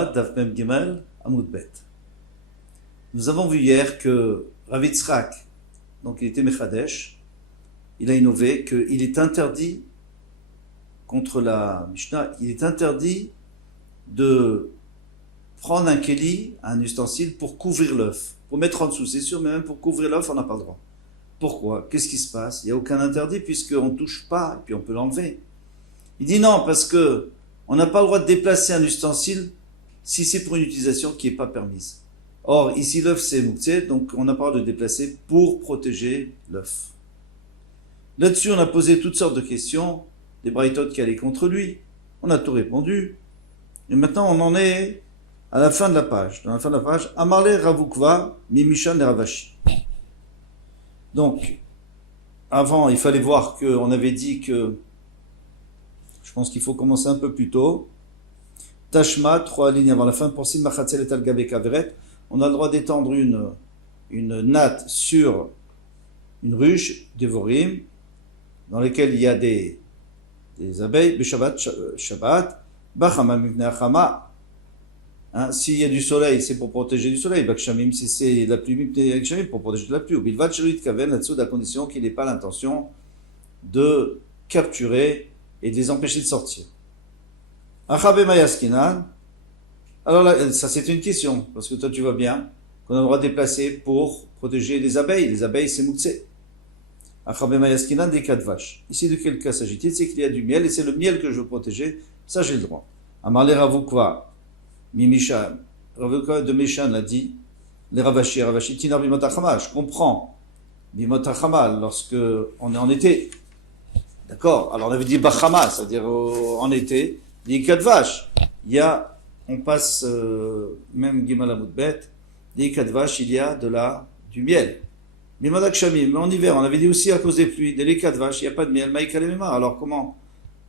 Shabbat, Daf Mem Gimel, Amud Bet. Nous avons vu hier que Rav Yitzhak, donc il était Mechadesh, il a innové qu'il est interdit, contre la Mishnah, il est interdit de prendre un keli, un ustensile, pour couvrir l'œuf. Pour mettre en dessous, c'est sûr, mais même pour couvrir l'œuf, on n'a pas le droit. Pourquoi? Qu'est-ce qui se passe? Il n'y a aucun interdit puisqu'on ne touche pas, et puis on peut l'enlever. Il dit non, parce que on n'a pas le droit de déplacer un ustensile si c'est pour une utilisation qui n'est pas permise. Or, ici, l'œuf, c'est mouktsé, donc on n'a pas le droit de déplacer pour protéger l'œuf. Là-dessus, on a posé toutes sortes de questions, des braïtotes qui allaient contre lui. On a tout répondu. Et maintenant, on en est à la fin de la page. Dans la fin de la page, Amarle Ravukva, Mimishan et Ravashi. Donc, avant, il fallait voir qu'on avait dit que, je pense qu'il faut commencer un peu plus tôt. Tashma, 3 lignes avant la fin, pour Sim Machatzel et Al-Gabe Kaveret, on a le droit d'étendre une natte sur une ruche, des vorim, dans lesquelles il y a des abeilles, Shabbat, Bachama Mipnei Achama. S'il y a du soleil, c'est pour protéger du soleil. Bakshamim, si c'est la pluie, Bakshamim, pour protéger de la pluie. Ou Bilvat Sherit Kaven, là-dessous, à condition qu'il n'ait pas l'intention de capturer et de les empêcher de sortir. Achabe Mayaskinan. Alors là, ça c'est une question, parce que toi tu vois bien qu'on a le droit de déplacer pour protéger les abeilles. Les abeilles, c'est mouktsé. Achabe Mayaskinan, des cas de vaches. Ici, de quel cas s'agit-il? C'est qu'il y a du miel, et c'est le miel que je veux protéger. Ça, j'ai le droit. Amarle Ravukva. Mimishan, Ravukva de Mishan l'a dit, les Ravashi, Tinar Bimotachama, je comprends, Bimotachama, lorsque on est en été, d'accord, alors on avait dit Bachama, c'est-à-dire en été, des cas de vache, il y a, on passe, même Gimal Amoudbet, des cas de vache, il y a du miel, Bimotakshami, mais en hiver, on avait dit aussi à cause des pluies, des cas de vache, il n'y a pas de miel, Maïkalemema, alors comment,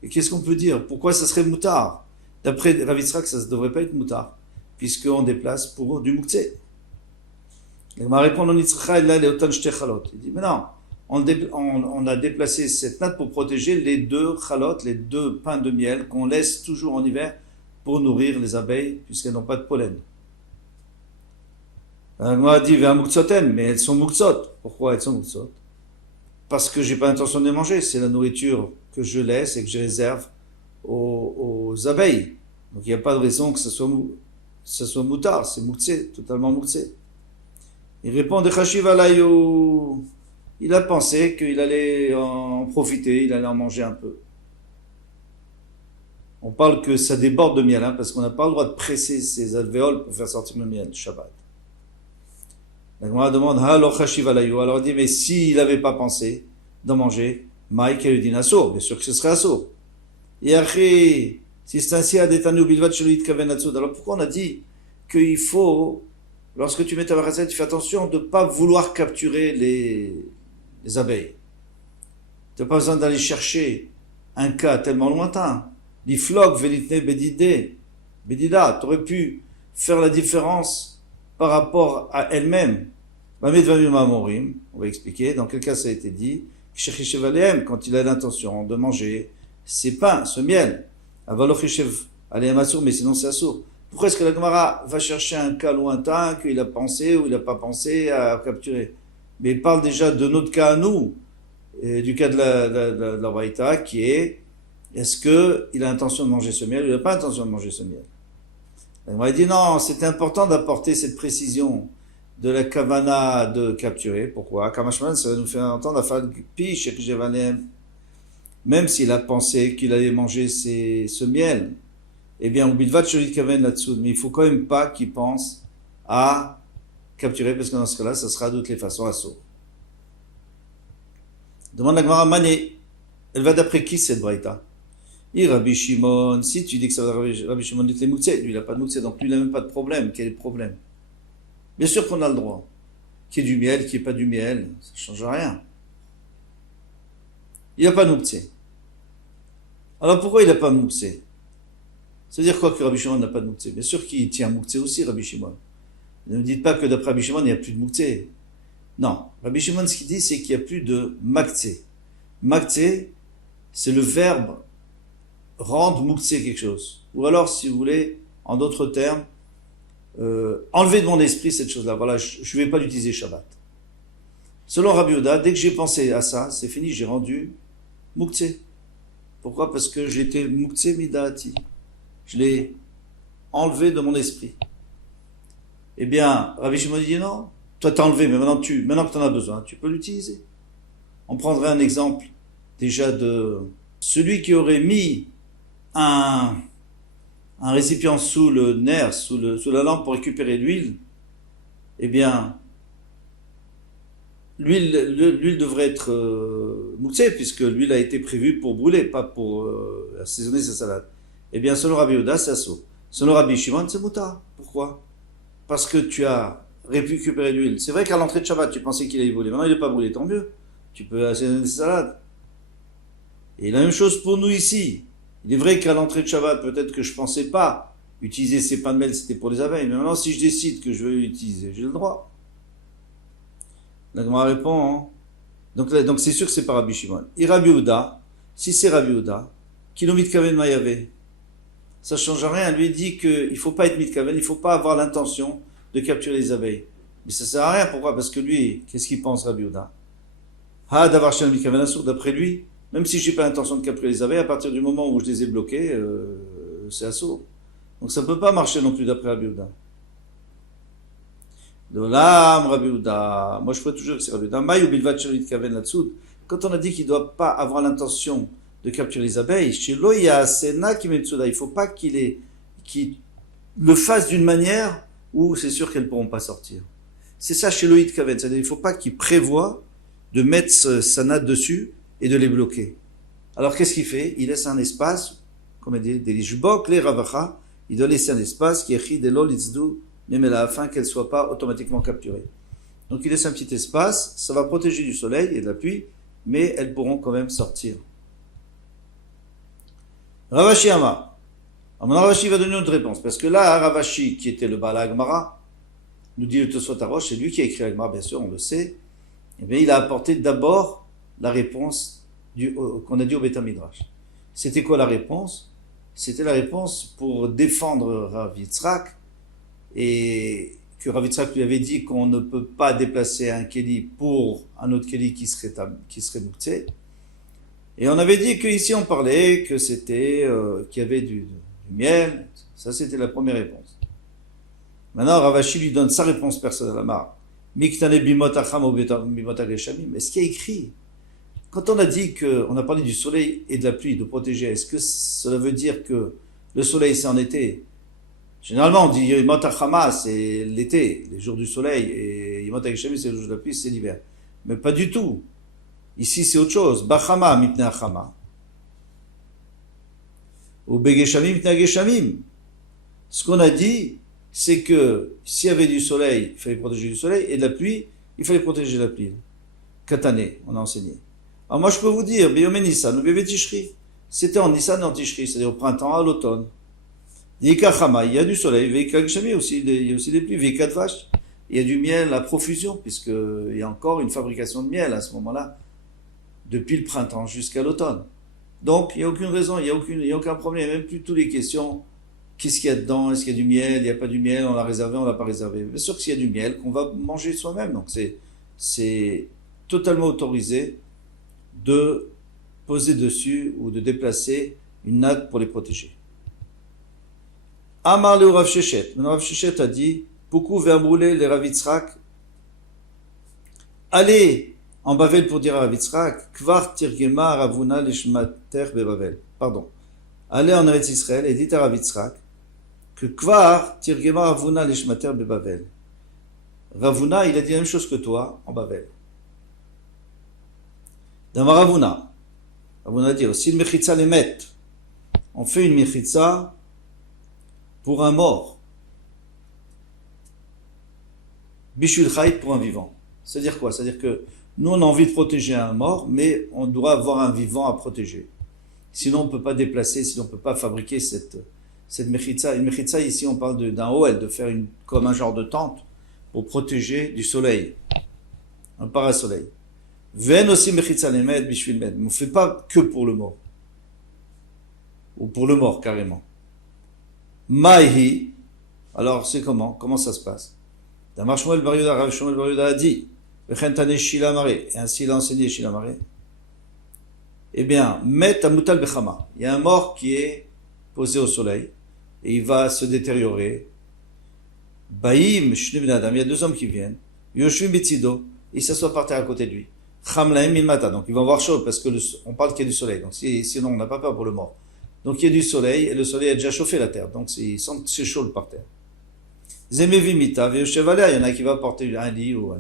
et qu'est-ce qu'on peut dire, pourquoi ça serait moutard? D'après Rav Yitzhak, ça ne devrait pas être moutard, puisqu'on déplace pour du mouktsé. Il m'a répondu, il dit, mais non, on a déplacé cette natte pour protéger les deux chalot, les deux pains de miel qu'on laisse toujours en hiver pour nourrir les abeilles, puisqu'elles n'ont pas de pollen. Il m'a dit, mais elles sont mouktsot. Pourquoi elles sont mouktsot? Parce que j'ai pas l'intention de les manger, c'est la nourriture que je laisse et que je réserve aux abeilles. Donc il n'y a pas de raison que ce soit moutard, c'est mouktsé, totalement mouktsé. Il répond de Chashiv Alayou. Il a pensé qu'il allait en profiter, il allait en manger un peu. On parle que ça déborde de miel, parce qu'on n'a pas le droit de presser ses alvéoles pour faire sortir le miel, Shabbat. La Gemara demande, alors Chashiv Alayou. Alors il dit, mais s'il n'avait pas pensé d'en manger, Maïk et Udin Assour, bien sûr que ce serait Assour. Et après, si c'est ainsi à détanu bilvat shelit kaven atzud, alors pourquoi on a dit qu'il faut, lorsque tu mets ta varacette, tu fais attention de ne pas vouloir capturer les abeilles. Tu n'as pas besoin d'aller chercher un cas tellement lointain. L'iflog velitne bedida, tu aurais pu faire la différence par rapport à elle-même. On va expliquer dans quel cas ça a été dit. Quand il a l'intention de manger ces pains, ce miel, mais sinon c'est assour. Pourquoi est-ce que la Gemara va chercher un cas lointain qu'il a pensé ou il n'a pas pensé à capturer? Mais il parle déjà de notre cas à nous, du cas de la Braïta, qui est, est-ce qu'il a l'intention de manger ce miel ou il n'a pas l'intention de manger ce miel? La Gemara dit non, c'est important d'apporter cette précision de la kavana de capturer. Pourquoi? Kamashman, ça va nous faire entendre la fin de piche et que j'ai même s'il a pensé qu'il allait manger ce miel, eh bien, mais il faut quand même pas qu'il pense à capturer, parce que dans ce cas-là, ça sera de toutes les façons assaut. Demande la Gemara Mané, elle va d'après qui cette braïta? Rabbi Shimon, si tu dis que ça va Rabbi Shimon dit les mouktsé, lui il n'a pas de mouktsé, donc lui il n'a même pas de problème. Quel est le problème? Bien sûr qu'on a le droit. Qu'il y ait du miel, qu'il n'y ait pas du miel, ça ne change rien. Il n'a pas mouktsé. Alors pourquoi il n'a pas mouktsé? Ça veut dire quoi que Rabbi Shimon n'a pas de mouktsé? Bien sûr qu'il tient mouktsé aussi, Rabbi Shimon. Ne me dites pas que d'après Rabbi Shimon, il n'y a plus de mouktsé. Non. Rabbi Shimon, ce qu'il dit, c'est qu'il n'y a plus de maktsé. Maktsé, c'est le verbe rendre mouktsé quelque chose. Ou alors, si vous voulez, En d'autres termes, enlever de mon esprit cette chose-là. Voilà, je ne vais pas l'utiliser Shabbat. Selon Rabbi Yehuda, dès que j'ai pensé à ça, c'est fini, j'ai rendu Mouktsé. Pourquoi? Parce que j'étais Mouktsé Midati. Je l'ai enlevé de mon esprit. Eh bien, Rabbi Shimon dit non, toi t'as enlevé, mais maintenant que tu en as besoin, tu peux l'utiliser. On prendrait un exemple déjà de celui qui aurait mis un récipient sous le nerf, sous la lampe pour récupérer l'huile. Eh bien, l'huile devrait être moussée, puisque l'huile a été prévue pour brûler, pas pour assaisonner sa salade. Eh bien, selon Rabbi Yehuda, c'est assaut. Selon Rabbi Shimon, c'est mouta. Pourquoi? Parce que tu as récupéré l'huile. C'est vrai qu'à l'entrée de Shabbat, tu pensais qu'il allait brûler. Maintenant, il n'est pas brûlé, tant mieux. Tu peux assaisonner sa salade. Et la même chose pour nous ici. Il est vrai qu'à l'entrée de Shabbat, peut-être que je pensais pas utiliser ces pains de miel, c'était pour les abeilles. Mais maintenant, si je décide que je veux l'utiliser, j'ai le droit. La Gemara répond, hein. Donc c'est sûr que c'est pas Rabbi Shimon. Et Rabbi Yehuda, si c'est Rabbi Yehuda, kilomit kaven mayavé, ça change rien. Lui dit qu'il faut pas être mitkaven, il faut pas avoir l'intention de capturer les abeilles. Mais ça sert à rien. Pourquoi? Parce que lui, qu'est-ce qu'il pense, Rabbi Yehuda? Ha d'avoir chez mitkaven assour, d'après lui, même si j'ai pas l'intention de capturer les abeilles, à partir du moment où je les ai bloquées, c'est assaut. Donc ça peut pas marcher non plus d'après Rabbi Yehuda. De l'âme, Rabbi Yehuda. Moi, je pourrais toujours que c'est Rabbi Yehuda. Maï ou bilvat shelit kaven là-dessous. Quand on a dit qu'il ne doit pas avoir l'intention de capturer les abeilles, chez Loïa, c'est na qui met il ne faut pas qu'il le fasse d'une manière où c'est sûr qu'elles ne pourront pas sortir. C'est ça chez Loïd Kaven. C'est-à-dire qu'il ne faut pas qu'il prévoie de mettre sa natte dessus et de les bloquer. Alors, qu'est-ce qu'il fait? Il laisse un espace, comme il dit, des lishbok, les ravacha, il doit laisser un espace qui est chi de l'olitzdu, même afin qu'elle ne soit pas automatiquement capturée. Donc il laisse un petit espace, ça va protéger du soleil et de la pluie, mais elles pourront quand même sortir. Ravashi Ama. Alors Ravashi va donner une autre réponse, parce que là, Ravashi, qui était le Baal Agmara, nous dit le Tosfot Arosh, c'est lui qui a écrit l'Agmara, bien sûr, on le sait, et bien il a apporté d'abord la réponse qu'on a dit au Beth Midrash. C'était quoi la réponse? C'était la réponse pour défendre Rav Yitzhak, et que Rav Yitzhak lui avait dit qu'on ne peut pas déplacer un Kéli pour un autre Kéli qui serait Mouktsé. Et on avait dit qu'ici on parlait que c'était, qu'il y avait du miel. Ça c'était la première réponse. Maintenant Ravashi lui donne sa réponse personnelle à Mar. Miktane bimot acham ou bimot ageshamim. Mais ce qui est écrit, quand on a dit qu'on a parlé du soleil et de la pluie, de protéger, est-ce que cela veut dire que le soleil c'est en été? Généralement, on dit Yimot HaChama, c'est l'été, les jours du soleil, et Yimot HaGeshamim, c'est les jours de la pluie, c'est l'hiver. Mais pas du tout. Ici, c'est autre chose. Bachama, Mipne HaChama. Ou Begeshamim, Mipne HaGeshamim. Ce qu'on a dit, c'est que s'il y avait du soleil, il fallait protéger du soleil, et de la pluie, il fallait protéger la pluie. Katane, on a enseigné. Alors moi, je peux vous dire, Beyome Nissan, ou Bebe Tishri. C'était en Nissan et en Tishri, c'est-à-dire au printemps, à l'automne. Yika Chama, il y a du soleil, Veika Gshami aussi, il y a aussi des pluies, Veika Dvash, il y a du miel à profusion, puisqu'il y a encore une fabrication de miel à ce moment-là, depuis le printemps jusqu'à l'automne. Donc, il n'y a aucune raison, il n'y a aucun problème, même plus toutes les questions, qu'est-ce qu'il y a dedans, est-ce qu'il y a du miel, il n'y a pas du miel, on l'a réservé, on l'a pas réservé. Bien sûr que s'il y a du miel, qu'on va manger soi-même, donc c'est totalement autorisé de poser dessus ou de déplacer une natte pour les protéger. Amar le Rav Sheshet. Maintenant, Rav Sheshet a dit, beaucoup verbrûler les Rav Yitzhak. Allez en Bavel pour dire à Rav Yitzhak, Kvar tirgema ravuna lishmater bebavel. Pardon. Allez en Eretz Israël et dites à Rav Yitzhak que Kvar tirgema ravuna lishmater bebavel. Ravuna, il a dit la même chose que toi en Bavel. Dans Ravuna dit aussi le mechitza les met. On fait une mechitza pour un mort. Bishul Chayt pour un vivant. C'est-à-dire quoi? C'est-à-dire que nous, on a envie de protéger un mort, mais on doit avoir un vivant à protéger. Sinon, on ne peut pas déplacer, sinon on ne peut pas fabriquer cette mechitza. Une mechitza, ici, on parle d'un OL, de faire comme un genre de tente pour protéger du soleil. Un parasoleil. Ven aussi mechitza lemed, bishvil med. Mais on ne fait pas que pour le mort. Ou pour le mort, carrément. Maïhi. Alors, c'est comment? Comment ça se passe? Damar Shmuel Bar Yehuda, Rav Shmuel Bar Yehuda a dit, V'chen Taneh Shila Maré, et ainsi il a enseigné Shila Maré. Eh bien, Met Amutal Bechama. Il y a un mort qui est posé au soleil, et il va se détériorer. Baïm, Shne Ben Adam, il y a deux hommes qui viennent. Yoshvim Bitzido, ils s'assoient par terre à côté de lui. Chamlaim Milmata, donc ils vont avoir chaud, parce que on parle qu'il y a du soleil, donc sinon on n'a pas peur pour le mort. Donc il y a du soleil, et le soleil a déjà chauffé la terre, donc ils sentent c'est chaud par terre. Zemevimita, Veyochevalea, il y en a qui va porter un lit ou un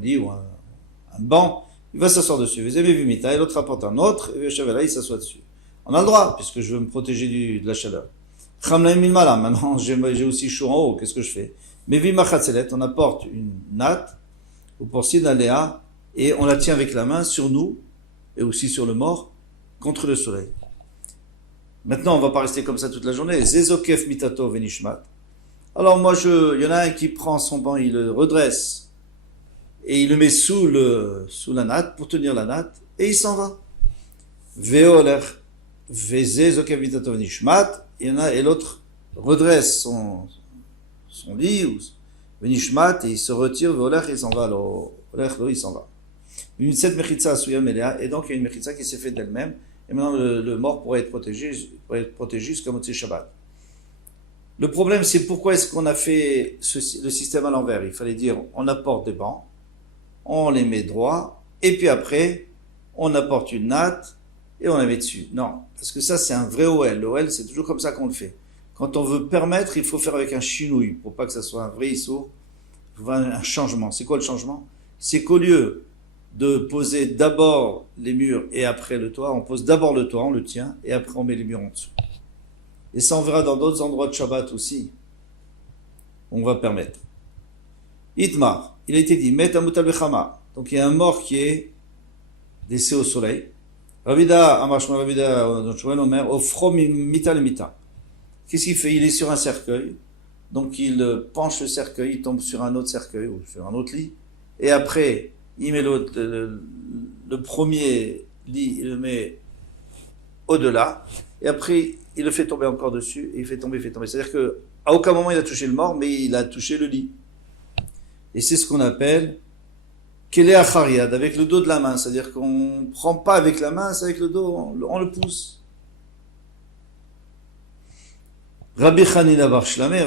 banc, il va s'asseoir dessus. Zemevimita, et l'autre apporte un autre, et Veyochevalea, il s'assoit dessus. On a le droit, puisque je veux me protéger de la chaleur. Chamlaim Milmala, maintenant j'ai aussi chaud en haut, qu'est-ce que je fais? Mevimachatzelet, on apporte une natte, ou pour Sinaléa, et on la tient avec la main sur nous, et aussi sur le mort, contre le soleil. Maintenant, on ne va pas rester comme ça toute la journée. Zezokef mitato venishmat. Alors moi, il y en a un qui prend son banc, il le redresse, et il le met sous la natte, pour tenir la natte, et il s'en va. Veoler, vezezokef mitato venishmat, il y en a, et l'autre redresse son lit, ou venishmat, et il se retire, veoler, il s'en va, il s'en va. Et donc il y a une mechitza qui s'est faite d'elle-même, et maintenant le mort pourrait être protégé jusqu'à Motzei Shabbat. Le problème, c'est pourquoi est-ce qu'on a fait le système à l'envers? Il fallait dire, on apporte des bancs, on les met droit, et puis après, on apporte une natte, et on la met dessus. Non, parce que ça, c'est un vrai OL. L'OL, c'est toujours comme ça qu'on le fait. Quand on veut permettre, il faut faire avec un chinouille, pour pas que ça soit un vrai issour. Il faut faire un changement. C'est quoi le changement? C'est qu'au lieu de poser d'abord les murs et après le toit, on pose d'abord le toit, on le tient, et après on met les murs en dessous. Et ça on verra dans d'autres endroits de Shabbat aussi. On va permettre. Itmar, il a été dit, Met Amutal Bechama. Donc il y a un mort qui est laissé au soleil. Ravida, Amashma Ravida, Omer, Ofro Mita le Mita. Qu'est-ce qu'il fait? Il est sur un cercueil. Donc il penche le cercueil, il tombe sur un autre cercueil ou sur un autre lit. Et après, il met le premier lit, il le met au-delà, et après, il le fait tomber encore dessus, et il fait tomber. C'est-à-dire qu'à aucun moment il a touché le mort, mais il a touché le lit. Et c'est ce qu'on appelle Kele Achariad, avec le dos de la main. C'est-à-dire qu'on ne prend pas avec la main, c'est avec le dos, on le pousse. Rabbi Chanina Bar Shlameh,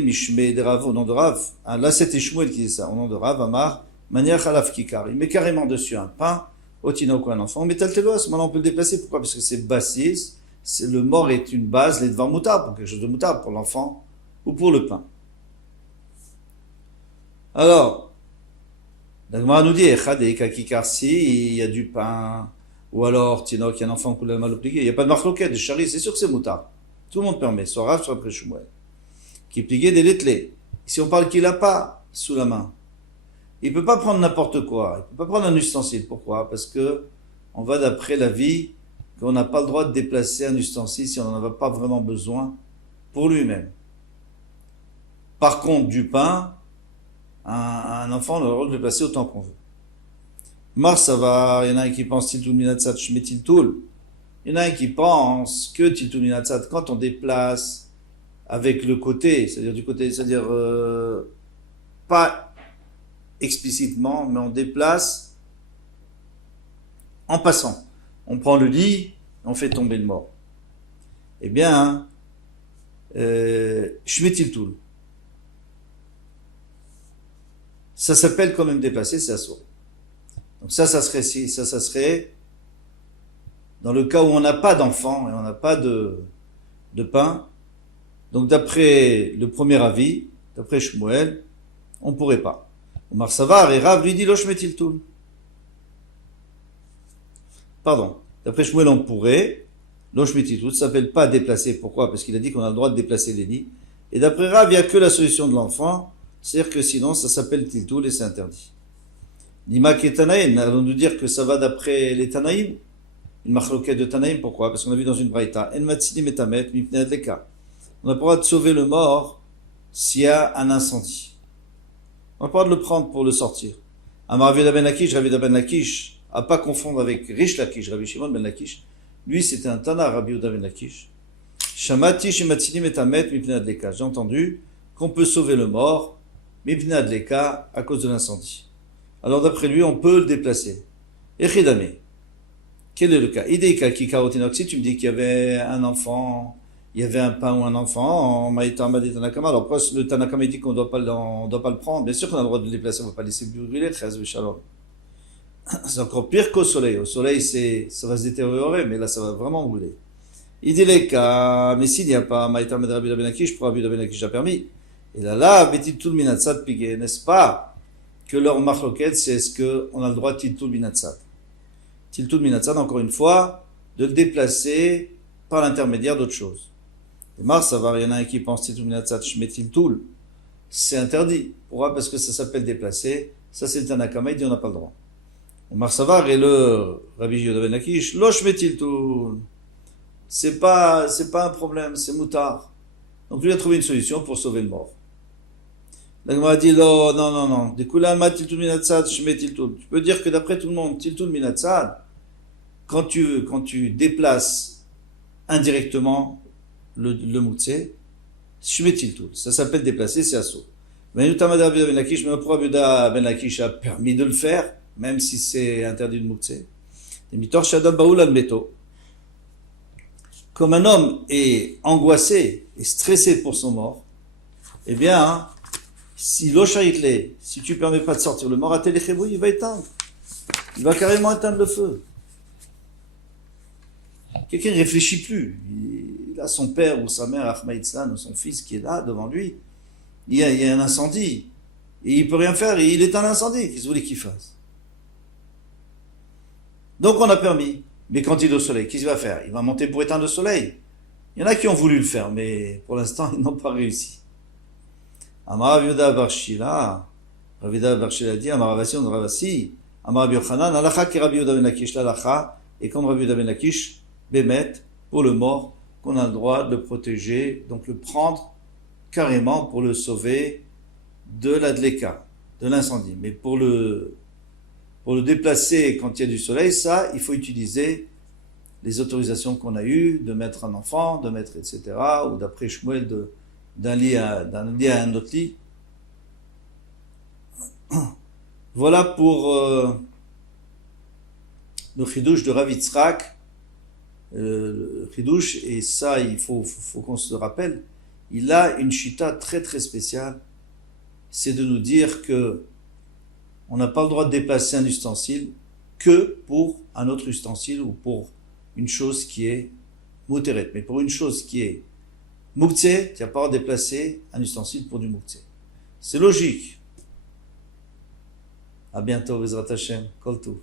Mishmei de Rav, au nom de Rav. Là, c'était Shmuel qui dit ça, au nom de Rav, Amar, Maniach Halaf Kikar. Il met carrément dessus un pain, Otina ou un enfant. On met Taltelo, à ce moment-là, on peut le déplacer. Pourquoi? Parce que c'est bassis, le mort est une base, les devants moutables, pour quelque chose de moutable, pour l'enfant ou pour le pain. Alors, la Gemara nous dit, Kikar, si il y a du pain, ou alors, Tinok, il y a un enfant qui l'a mal obligé, il n'y a pas de marloquette, de chari, c'est sûr que c'est moutable. Tout le monde permet, soit Rav, soit après Shmuel. Qui pliait des lettres. Si on parle qu'il n'a pas sous la main, il ne peut pas prendre n'importe quoi. Il ne peut pas prendre un ustensile. Pourquoi? Parce que on va d'après la vie qu'on n'a pas le droit de déplacer un ustensile si on n'en a pas vraiment besoin pour lui-même. Par contre, du pain, un enfant, on a le droit de le placer autant qu'on veut. Mars, ça va, il y en a un qui pense Tiltul Minatzat Shmetiltul. Il y en a un qui pense que Tiltul Minatzat, quand on déplace avec le côté, c'est-à-dire pas explicitement, mais on déplace en passant. On prend le lit, on fait tomber le mort. Eh bien, Shmetiltul. Ça s'appelle quand même déplacer, c'est assourd. Donc ça serait dans le cas où on n'a pas d'enfant et on n'a pas de pain. Donc d'après le premier avis, d'après Shmuel, on ne pourrait pas. Omar Savar et Rav lui dit lo shmetiltul. Pardon. D'après Shmuel, on pourrait. Lo shmetiltul, ça ne s'appelle pas déplacer. Pourquoi? Parce qu'il a dit qu'on a le droit de déplacer les lits. Et d'après Rav, il n'y a que la solution de l'enfant. C'est-à-dire que sinon, ça s'appelle tiltul et c'est interdit. Nimak et Tanaïm, allons nous dire que ça va d'après les Tanaïm. Une machloquette de Tanaïm, pourquoi? Parce qu'on a vu dans une braïta, En matsinim et tamet, mipnei adleka. On n'a pas le droit de sauver le mort s'il y a un incendie. On n'a pas le droit de le prendre pour le sortir. Amar Ravida ben Lakish, à pas confondre avec Rish Lakish, Rabbi Shimon ben Lakish. Lui, c'était un Tana, Rabbi Yehuda ben Lakish. Shamati shimatzilim et amet mipnei adleka. J'ai entendu qu'on peut sauver le mort, mipnei adleka, à cause de l'incendie. Alors d'après lui, on peut le déplacer. Echidame. Quel est le cas? Ideika kikarotinok. Si tu me dis qu'il y avait un enfant, il y avait un pain ou un enfant, en Maïta Amadi Tanakama, alors pourquoi le Tanakama dit qu'on ne doit pas le prendre? Bien sûr qu'on a le droit de le déplacer, on ne va pas laisser brûler, c'est encore pire qu'au soleil. Au soleil, ça va se détériorer, mais là, ça va vraiment brûler. Ideika, mais s'il n'y a pas Maïta Amadi Rabbi Dabenakish, pour Rabbi Dabenakish a permis. Et là, Betitul Minatsad Pigé, n'est-ce pas que leur machloket, c'est est-ce qu'on a le droit de Tiltul Minatsad? Tiltul Minatsad, encore une fois, de le déplacer par l'intermédiaire d'autre chose. Et Mars, ça va, il y en a un qui pense Tiltul Minatsad, Shmet Tiltul. C'est interdit. Pourquoi? Parce que ça s'appelle déplacer. Ça, c'est le Tanakama, il dit on n'a pas le droit. Mars Savar et le Rabbi Yehuda ben Lakish, lo Shmet Tiltul. C'est pas un problème, c'est moutard. Donc lui a trouvé une solution pour sauver le mort. La Gemara dit non. Du coup, là, Tiltul Minatsad, Shmet Tiltul. Tu peux dire que d'après tout le monde, Tiltul Minatsad, quand tu déplaces indirectement le moutse, Shmet Tiltul. Ça s'appelle déplacer, c'est assaut. Mais Yutamad Rabbi Ben Lakish, mais pourquoi Rabbi Ben Lakish a permis de le faire, même si c'est interdit de moutse? Mitor Shadam Baoul Admeto. Comme un homme est angoissé et stressé pour son mort, eh bien, si tu permets pas de sortir le mort à Téléchébou, il va éteindre. Il va carrément éteindre le feu. Quelqu'un ne réfléchit plus. Il a son père ou sa mère, Ahmed Itzlan, ou son fils qui est là, devant lui. Il y a un incendie. Et il peut rien faire. Il éteint l'incendie. Qu'est-ce que vous voulez qu'il fasse? Donc on a permis. Mais quand il est au soleil, qu'est-ce qu'il va faire? Il va monter pour éteindre le soleil. Il y en a qui ont voulu le faire, mais pour l'instant, ils n'ont pas réussi. Amar Rabbi Yehuda bar Shila, Rabbi Yehuda bar Shila dit, Amar Ravasi, on Ravasi, Amar Rabbi Yochanan, Alacha ki Rabbi Yehuda ben Lakish, l'Alacha, et comme Rabbi Yehuda ben Lakish, Bémet, pour le mort, qu'on a le droit de le protéger, donc le prendre carrément pour le sauver de la dleka, de l'incendie. Mais pour le déplacer quand il y a du soleil, ça, il faut utiliser les autorisations qu'on a eues de mettre un enfant, de mettre etc., ou d'après Shmuel d'un lit à un autre lit. Voilà pour le chidouche de Rav Yitzhak. Le chidouche, et ça il faut qu'on se rappelle, il a une chita très très spéciale, c'est de nous dire que on n'a pas le droit de déplacer un ustensile que pour un autre ustensile ou pour une chose qui est mouteret. Mais pour une chose qui est moukse, tu n'as pas le droit de déplacer un ustensile pour du moukse. C'est logique. À bientôt, Bezrat Hashem. Kol Tov.